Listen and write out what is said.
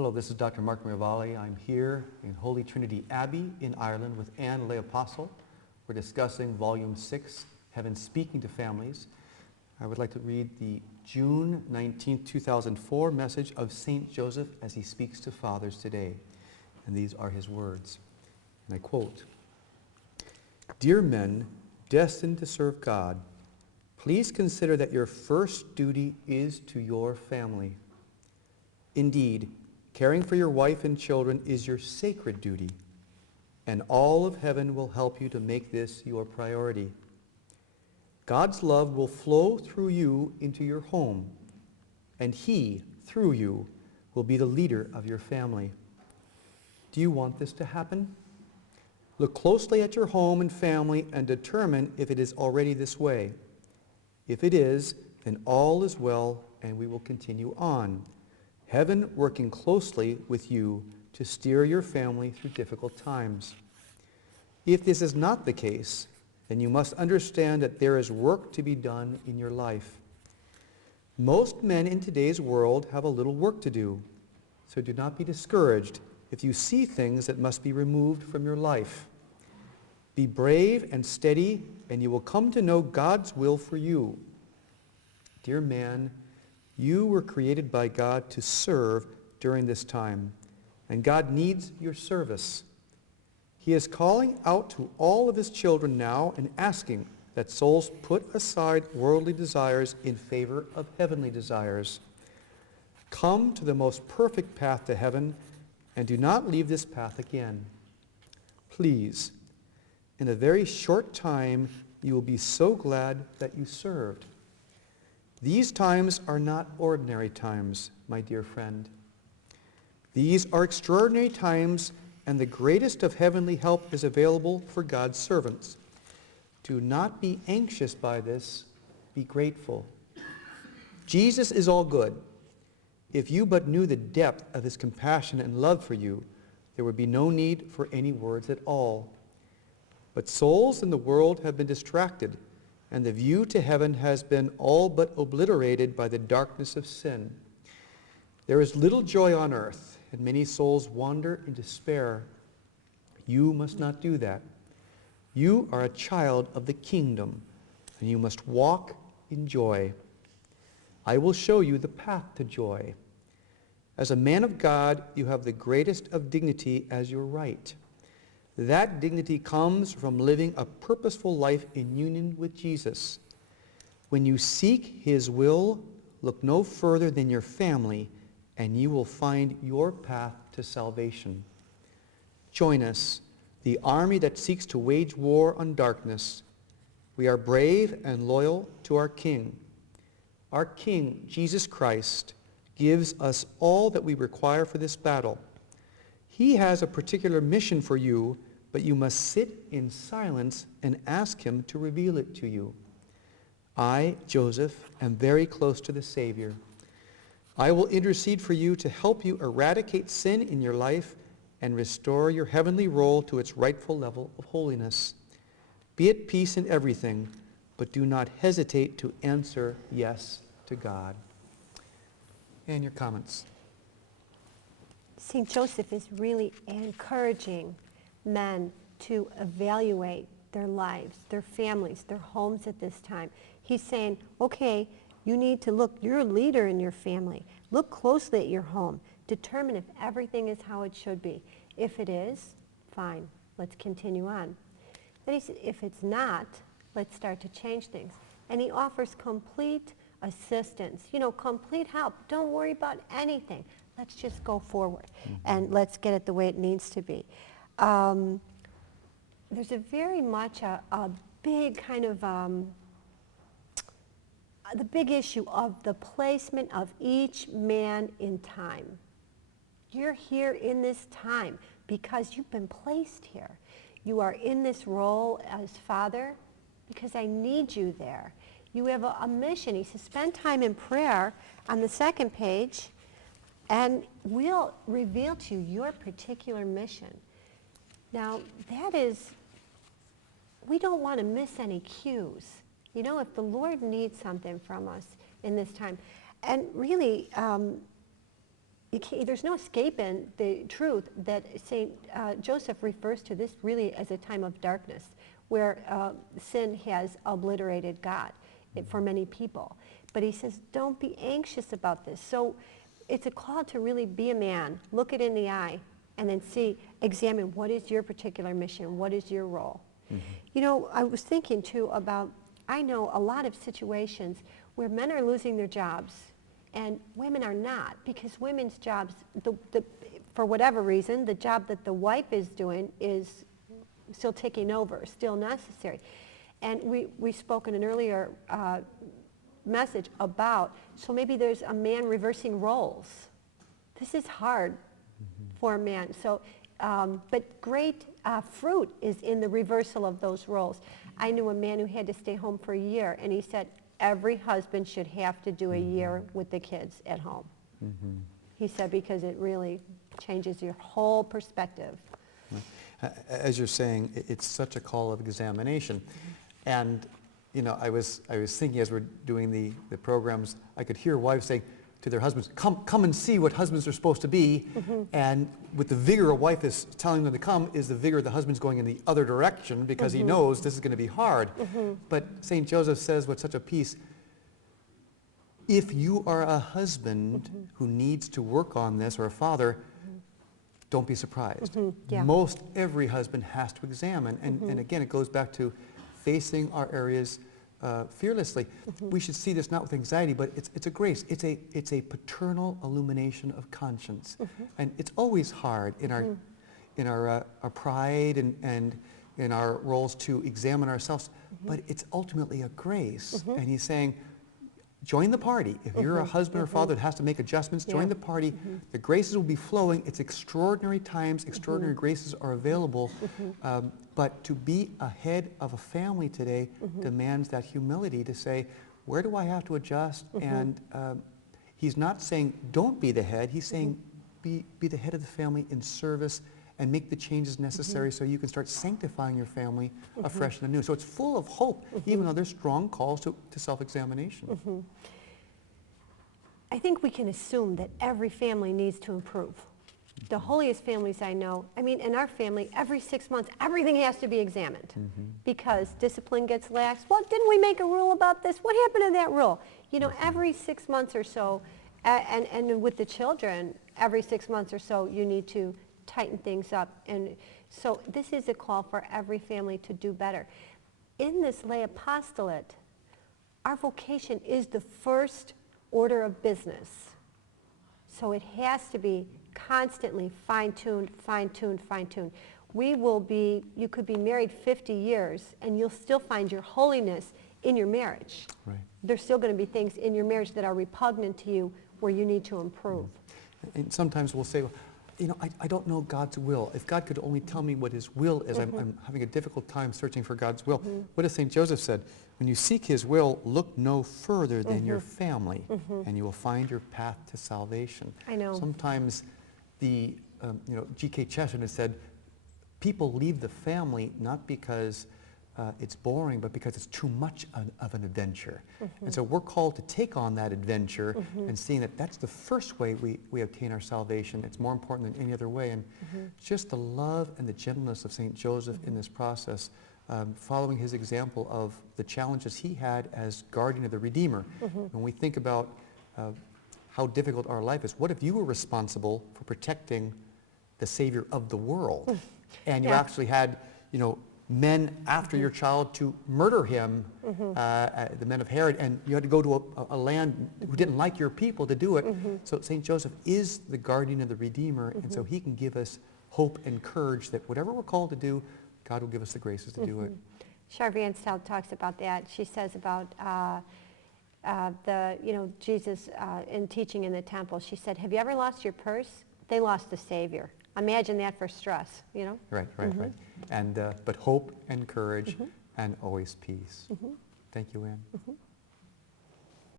Hello, this is Dr. Mark Miravalle. I'm here in Holy Trinity Abbey in Ireland with Anne Lay Apostle. We're discussing Volume 6, Heaven Speaking to Families. I would like to read the June 19, 2004 message of St. Joseph as he speaks to fathers today. And these are his words. And I quote, "Dear men destined to serve God, please consider that your first duty is to your family. Indeed, caring for your wife and children is your sacred duty, and all of heaven will help you to make this your priority. God's love will flow through you into your home, and He, through you, will be the leader of your family. Do you want this to happen? Look closely at your home and family and determine if it is already this way. If it is, then all is well, and we will continue on. Heaven working closely with you to steer your family through difficult times. If this is not the case, then you must understand that there is work to be done in your life. Most men in today's world have a little work to do, so do not be discouraged if you see things that must be removed from your life. Be brave and steady, and you will come to know God's will for you. Dear man, you were created by God to serve during this time, and God needs your service. He is calling out to all of His children now and asking that souls put aside worldly desires in favor of heavenly desires. Come to the most perfect path to heaven, and do not leave this path again. Please, in a very short time, you will be so glad that you served. These times are not ordinary times, my dear friend. These are extraordinary times, and the greatest of heavenly help is available for God's servants. Do not be anxious by this, be grateful. Jesus is all good. If you but knew the depth of His compassion and love for you, there would be no need for any words at all. But souls in the world have been distracted, and the view to heaven has been all but obliterated by the darkness of sin. There is little joy on earth, and many souls wander in despair. You must not do that. You are a child of the kingdom, and you must walk in joy. I will show you the path to joy. As a man of God, you have the greatest of dignity as your right. That dignity comes from living a purposeful life in union with Jesus. When you seek His will, look no further than your family, and you will find your path to salvation. Join us, the army that seeks to wage war on darkness. We are brave and loyal to our King. Our King, Jesus Christ, gives us all that we require for this battle. He has a particular mission for you, but you must sit in silence and ask Him to reveal it to you. I, Joseph, am very close to the Savior. I will intercede for you to help you eradicate sin in your life and restore your heavenly role to its rightful level of holiness. Be at peace in everything, but do not hesitate to answer yes to God." And your comments. St. Joseph is really encouraging men to evaluate their lives, their families, their homes at this time. He's saying, okay, you need to look, you're a leader in your family. Look closely at your home. Determine if everything is how it should be. If it is, fine, let's continue on. Then he said, if it's not, let's start to change things. And he offers complete assistance, complete help. Don't worry about anything. Let's just go forward and let's get it the way it needs to be. There's a very much a big kind of, the big issue of the placement of each man in time. You're here in this time because you've been placed here. You are in this role as father because I need you there. You have a mission. He says, spend time in prayer on the second page, and we'll reveal to you your particular mission. Now, that is, we don't want to miss any cues. If the Lord needs something from us in this time. And really, there's no escaping the truth that St. Joseph refers to this really as a time of darkness, where sin has obliterated God for many people. But he says, don't be anxious about this. So it's a call to really be a man, look it in the eye, and then examine what is your particular mission, what is your role. Mm-hmm. You know, I was thinking too about, I know a lot of situations where men are losing their jobs and women are not, because women's jobs, for whatever reason, the job that the wife is doing is still taking over, still necessary. And we spoke in an earlier message about, so maybe there's a man reversing roles. This is hard for a man. So, but great fruit is in the reversal of those roles. I knew a man who had to stay home for a year, and he said every husband should have to do a year with the kids at home. He said, because it really changes your whole perspective. As you're saying, it's such a call of examination. And, you know, I was thinking as we're doing the programs, I could hear wives saying to their husbands, come and see what husbands are supposed to be. And with the vigor a wife is telling them to come is the vigor the husband's going in the other direction, because he knows this is going to be hard. But St. Joseph says with such a peace, if you are a husband who needs to work on this, or a father, don't be surprised. Yeah. Most every husband has to examine. And again, it goes back to facing our areas fearlessly. We should see this not with anxiety, but it's a grace. It's a paternal illumination of conscience. And it's always hard in our pride and in our roles to examine ourselves, but it's ultimately a grace. And he's saying, join the party. If you're a husband or father that has to make adjustments, join the party. The graces will be flowing. It's extraordinary times. Extraordinary graces are available. But to be a head of a family today demands that humility to say, where do I have to adjust? And he's not saying don't be the head. He's saying be the head of the family in service and make the changes necessary so you can start sanctifying your family afresh and anew. So it's full of hope, even though there's strong calls to self-examination. I think we can assume that every family needs to improve. The holiest families I know, I mean, in our family, every 6 months, everything has to be examined because discipline gets lax. Well, didn't we make a rule about this? What happened to that rule? You know, every 6 months or so, and with the children, every 6 months or so, you need to tighten things up. And so this is a call for every family to do better. In this lay apostolate, our vocation is the first order of business. So it has to be constantly fine-tuned, fine-tuned, fine-tuned. You could be married 50 years and you'll still find your holiness in your marriage. Right. There's still going to be things in your marriage that are repugnant to you where you need to improve. And sometimes we'll say, well, you know, I don't know God's will. If God could only tell me what his will is, I'm having a difficult time searching for God's will. What has St. Joseph said? When you seek his will, look no further than your family, and you will find your path to salvation. I know. Sometimes you know, G.K. Chesterton has said, people leave the family not because it's boring, but because it's too much of an adventure. And so we're called to take on that adventure and seeing that that's the first way we obtain our salvation. It's more important than any other way. And just the love and the gentleness of St. Joseph in this process, following his example of the challenges he had as guardian of the Redeemer. When we think about how difficult our life is, what if you were responsible for protecting the Savior of the world? And you actually had, you know, men after your child to murder him, the men of Herod, and you had to go to a land who didn't like your people to do it. So St. Joseph is the guardian of the Redeemer, and so he can give us hope and courage that whatever we're called to do, God will give us the graces to do it. Charvian Stout talks about that. She says about Jesus in teaching in the temple. She said, have you ever lost your purse? They lost the Savior. Imagine that for stress, you know? Right. And, but hope and courage and always peace. Thank you, Anne.